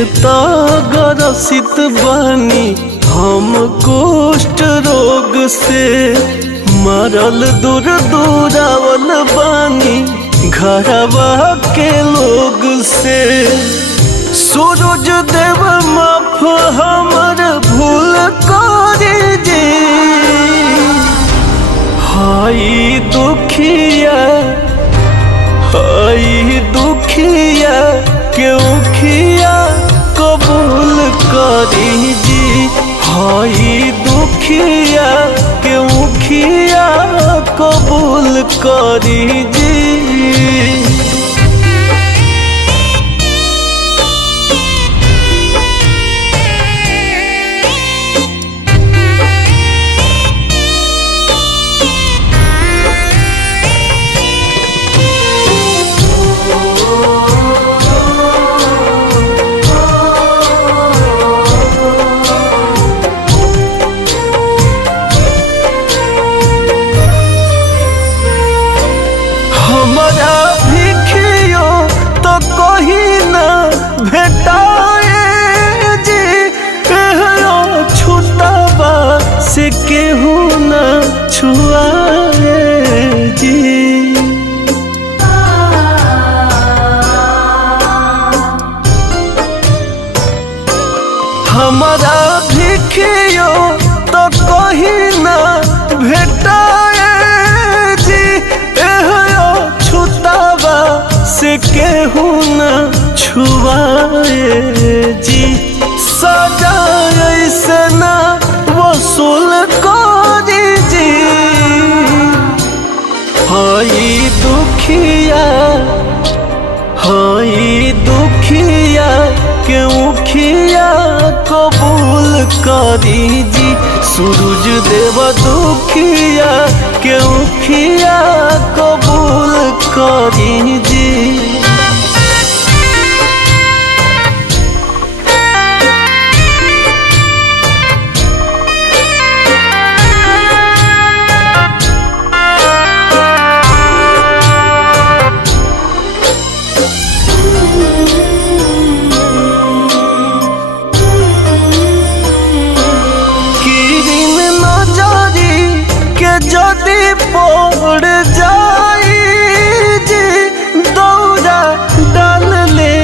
तो ग्रसित बानी हम कुष्ठ रोग से, मरल दूर दूरावल बानी घरवा के लोग से। सूरज देव माफ हमर भूल करे जे, हाई दुखिया क्यों खिया कबूल करी जी, हाई दुखिया क्यों खिया कबूल करी जी। हमारा भिखियो तो कहीं ना भेटाए जी, छुटावा से केहू ना छुआए जी। हमारा भिखियो तो कहीं ना भेटाए जी, छुतावा से केहू न छुआए जी। सजा ऐसे ना वसूल करी जी, हाई दुखिया क्यों खिया कबूल करी जी। सूरज देव दुखिया क्यों खिया कबूल करी जी। जदि पड़ जाई जी, दौरा डाल ले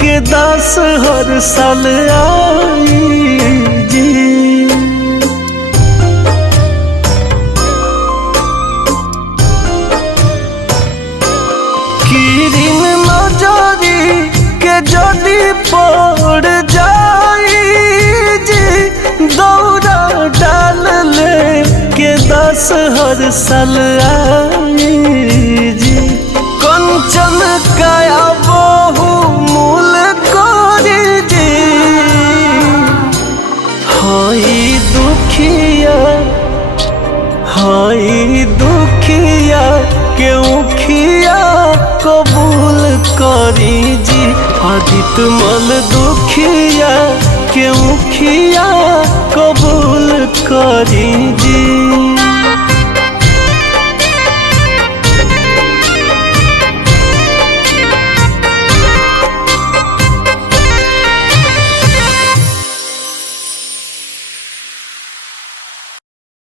के 10 हर साल आई जी। किरिन नजरी के जदि पड़ जाई जी, दौरा डाल ले के 10 हर साल आई जी। कंचन काया बहु मूल करी जी, हाई दुखिया क्यों खिया कबूल करी जी। आदित्य मल दुखिया क्यों खिया कबूल करी जी।